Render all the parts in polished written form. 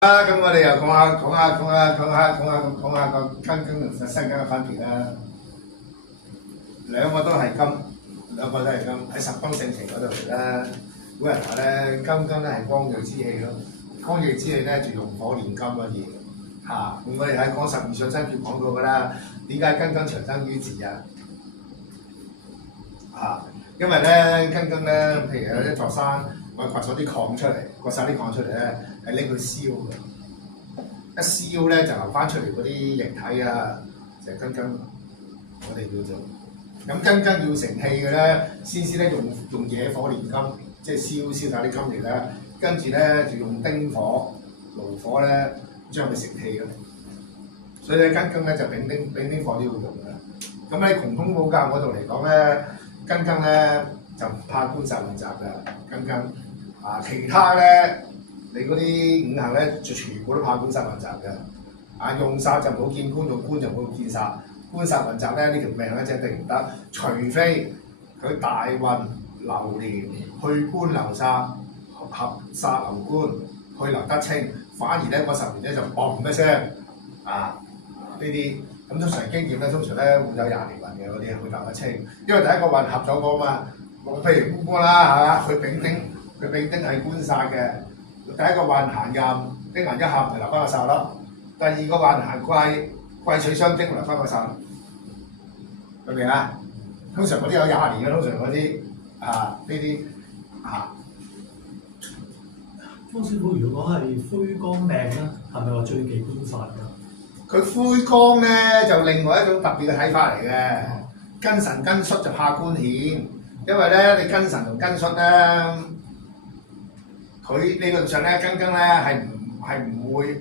咁我哋又講下個庚同辛庚嘅分別啦。兩個都係金，喺十方性情嗰度嚟啦。古人話咧，庚咧係光銳之氣咯，光銳之氣咧就用火煉金嗰啲嚇。咁我哋喺講12相生訣講到㗎啦。點解庚長生於子啊？因為咧庚咧，譬如有一座山，我掘咗啲礦出嚟，掘晒啲礦出嚟咧，係拎去燒嘅。一燒咧就流翻出嚟嗰啲液體啊，就係庚，我哋叫做咁庚要成氣嘅咧，先咧用野火煉金，即係燒晒啲金嚟啦，跟住咧就用丁火、爐火咧將佢成氣咯。所以咧庚咧就丙丁火都要用嘅。咁喺窮通寶鑑嗰度嚟講咧，庚咧就唔怕官殺混雜嘅庚其他咧。你嗰啲五行咧，就全部都怕官殺混雜嘅。用煞就冇見官，用官就冇見煞。官殺混雜咧，呢條命咧就一定唔得。除非佢大運流年去官流煞，合煞流官，去流得清。反而咧嗰10年咧就嘣一聲呢啲。咁通常經驗咧，通常咧會有20年運嘅嗰啲會流得清，因為第一個運合咗個嘛。譬如官啦佢丙丁係官殺嘅。第一個運行任，丁銀一合咪留翻個煞咯。第二個運行貴取雙丁留翻個煞，明唔明啊？通常嗰啲有20年嘅，通常嗰啲呢啲方師傅，如果講係灰光命咧，係咪話最忌官殺㗎？佢灰光咧就另外一種特別嘅睇法嚟嘅。庚辰庚戌就怕官顯，因為咧你庚辰同庚戌咧。佢理論上咧，庚咧係唔會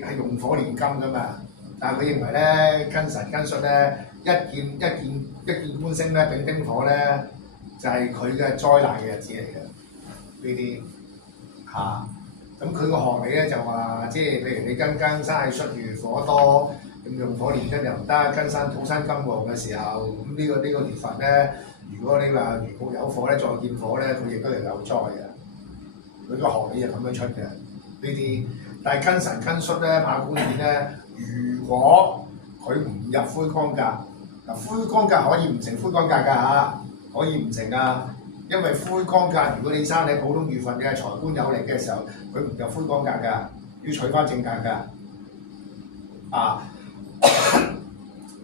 係用火煉金噶嘛。但係佢認為咧，庚辰庚戌咧一見官星咧，丙丁火咧就係佢嘅災難嘅日子嚟嘅呢啲咁佢個學理咧就話，即係譬如你庚生係戌月火多，咁用火煉金又唔得。庚生土生金旺嘅時候，咁呢個年份咧。如果你話如果有火咧，再見火咧，佢亦都係有災嘅。佢個學理就咁樣出嘅呢啲。但係庚辰庚戌咧，怕官顯咧，如果佢唔入灰光格，灰光格可以唔成灰光格㗎可以唔成啊。因為灰光格，如果你生喺普通月份嘅財官有力嘅時候，佢唔入灰光格㗎，要取翻正格㗎。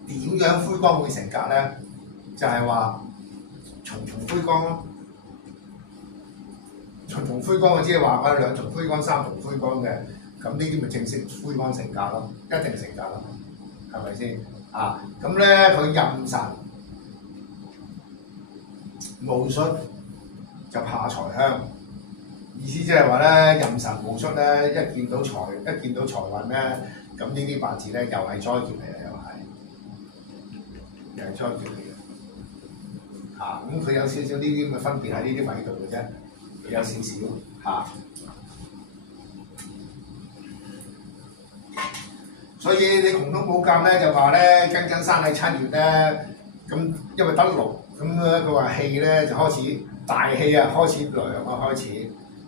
點樣灰光會成格咧？就係話。重灰光咯，重灰光即係話我有2重灰光、3重灰光嘅，咁呢啲咪正式灰光成格咯，一定成格咯，係咪先？咁咧佢壬辰戊戌就怕財香，意思即係話咧壬辰戊戌咧一見到財運咧，咁呢啲八字咧又係災劫嚟嘅，又係災劫嚟嘅。咁佢有少少呢啲咁嘅分別喺呢啲位度嘅啫，有少少所以你窮通寶鑑咧就話咧庚生喺7月咧，咁因為得6，咁佢話氣咧就開始大氣啊，開始涼啊，開始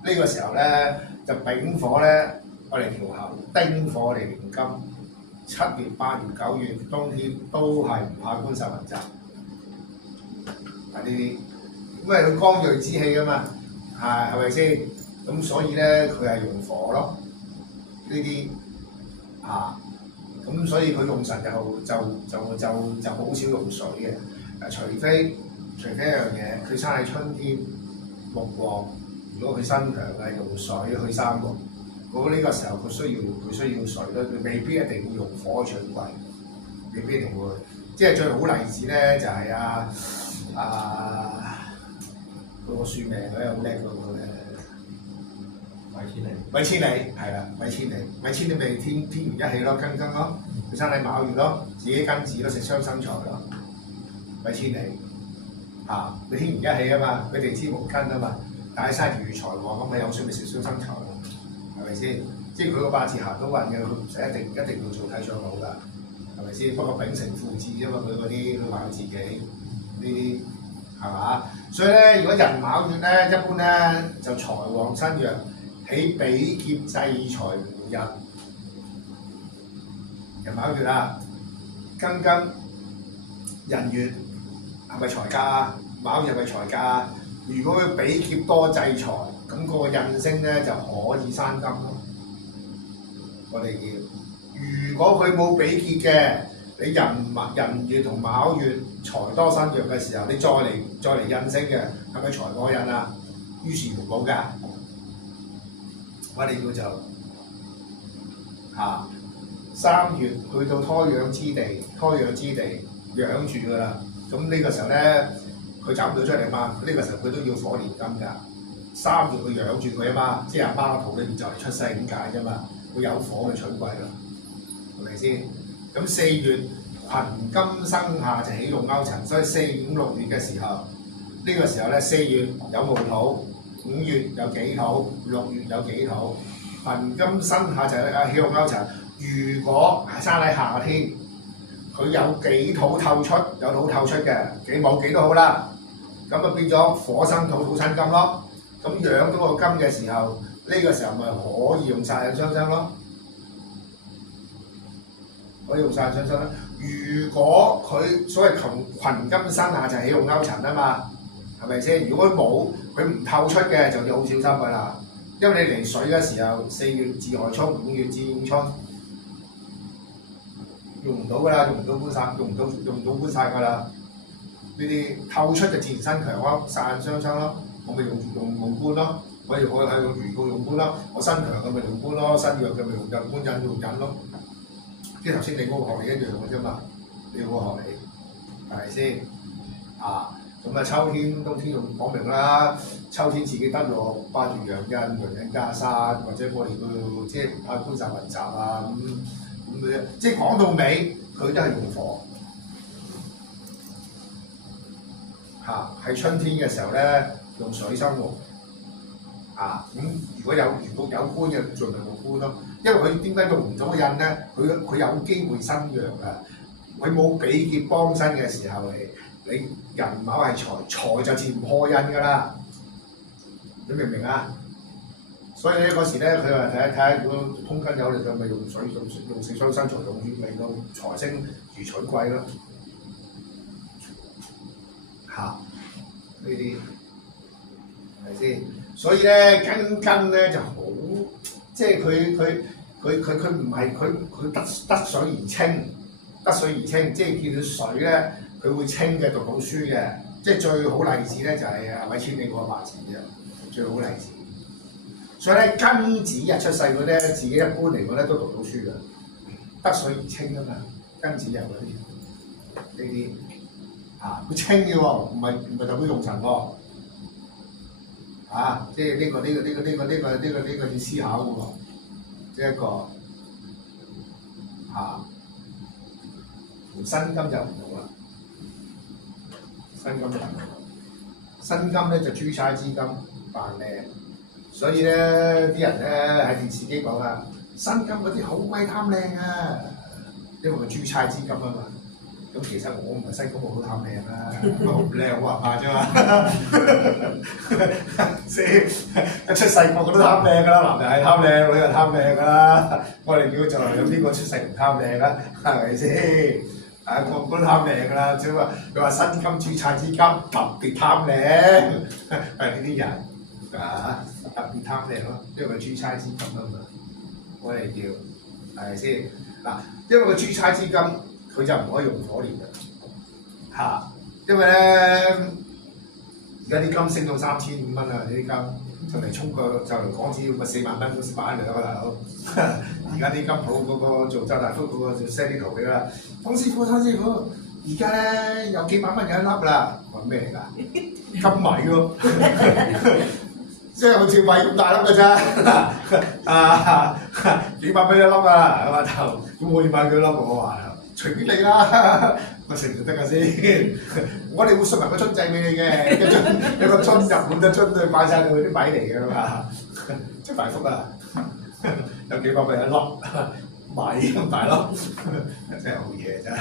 呢個時候咧就丙火咧我嚟調候，丁火嚟煉金。7月、8月、9月冬天都係唔怕官殺混雜。呢啲，因為佢光銳之氣啊嘛，係咪先？咁所以咧佢係用火咯，呢啲咁所以佢用神就好少用水嘅。除非一樣嘢，佢生喺春天木旺，如果佢身強嘅用水去生木，咁呢個時候佢需要水咯，佢未必一定會用火去取貴，未必一定會。即係最好例子咧就係嗰個算命嗰好叻嗰個韋千里係啦，韋千里咪天元一氣咯，庚咯，佢生喺卯月咯，自己庚子咯，食傷生財咯，韋千里佢天元一氣啊嘛，佢地支木庚啊嘛，但係生如財旺咁咪有水咪食傷生財咯，係咪先？即係佢個八字行到運嘅，佢唔使一定要做睇相佬㗎，係咪先？不過秉承父志啫嘛，佢嗰啲佢話佢自己呢啲。係嘛？所以咧，如果寅卯月咧，一般咧就財旺身弱，起比劫制裁胡人，人卯月啦，庚金人月係咪財價啊？卯月係咪財價啊？如果佢比劫多制裁，咁嗰個印星咧就可以生金咯。我哋叫，如果佢冇比劫嘅，你人月同卯月財多身弱嘅時候，你再嚟印星嘅，係咪財過印啊？於是乎冇㗎，我哋叫做3月去到胎養之地養住㗎啦。咁呢個時候咧，佢走唔到出嚟嘛。呢個時候佢都要火煉金㗎。3月佢養住佢啊嘛，即係阿媽肚裏邊就嚟出世點解啫嘛？佢有火去取貴咯，係咪先？咁4月群金生下就喜用勾陳，所以4、5、6月嘅時候，呢個時候咧4月有戊土，5月有己土，6月有己土，群金生下就係喜用勾陳。如果係生喺夏天，佢有己土透出，嘅，冇幾都好啦，咁啊變咗火生土，土生金咯。咁養到個金嘅時候，呢個時候咪可以用殺印雙生咯，可以用殺印雙生啦。如果佢所謂群金生下就係喜用勾陳啊嘛，係咪先？如果佢唔透出嘅，就要好小心㗎啦。因為你嚟水嘅時候，4月至亥沖，5月至午沖，用唔到㗎啦，用唔到官煞㗎啦。呢啲透出就自然生強咯，殺印雙生咯。我咪用官咯，我喺度預告用官咯。我身強嘅咪用官咯，身弱嘅咪用官印咯。即係頭先你嗰個學理一樣嘅啫嘛，你嗰個學理係咪先？咁秋天、冬天仲講明啦。秋天自己得落，霸住陽印加山，或者我哋叫即係唔怕官煞混雜啊咁嘅啫。即係講到尾，佢都係用火。喺春天嘅時候咧，用水生活。咁如果有官嘅，盡量用官咯。因為佢點解用唔到印咧？佢有機會生弱啊！佢冇比劫幫身嘅時候，你人卯係財就自然破印㗎啦。你明唔明啊？所以咧嗰時咧，佢話睇下，如果通根有力嘅，咪用水用四雙生財用血，令到財星如取貴咯。呢啲係咪先？所以咧庚咧就好，即係佢唔係佢得水而清，即係見到水咧，佢會清嘅，讀到書嘅。即係最好例子咧就係阿韋千里嗰個八字啫，最好例子。所以咧庚子日出世嗰啲自己一般嚟講咧都讀到書嘅，得水而清啊嘛，庚子日嗰啲呢啲。佢清嘅喎，唔係代表用神喎，即係呢個要思考嘅喎，即係一個同辛金就唔同啦，辛金咧就珠釵之金扮靚，所以咧啲人咧喺電視機講啊，辛金嗰啲好鬼貪靚啊，因為佢珠釵之金啊嘛。咁其實我唔係辛金，我好貪靚啦，我唔靚我話怕啫嘛。一出世個個都貪靚㗎啦，男人係貪靚，女人貪靚㗎啦。我哋叫做有邊個出世唔貪靚啊？係咪先？個個都貪靚㗎啦，只不過佢話辛金珠釵之金特別貪靚，係呢啲人特別貪靚咯，因為佢珠釵之金啊嘛。我哋叫係咪先？因為個珠釵之金。佢就唔可以用火煉嘅，因為咧而家啲金升到3500蚊啊！啲金就嚟衝過就嚟港紙咪4萬蚊都擺喺度啦，大佬。而家啲金鋪嗰個做周大福嗰個就 send 啲圖俾啦。湯師傅，而家咧有幾百蚊有一粒啦，話咩嚟㗎？金米喎，即係好似米咁大粒㗎咋，幾百蚊一粒啊！係嘛就咁我要買幾粒我話。隨便你啦，我食就得㗎先。我哋會送埋個樽仔俾你嘅，有個樽入滿咗樽，去擺晒到啲米嚟㗎嘛。真大福啊！有幾百蚊一粒米咁大粒，真係好嘢真係。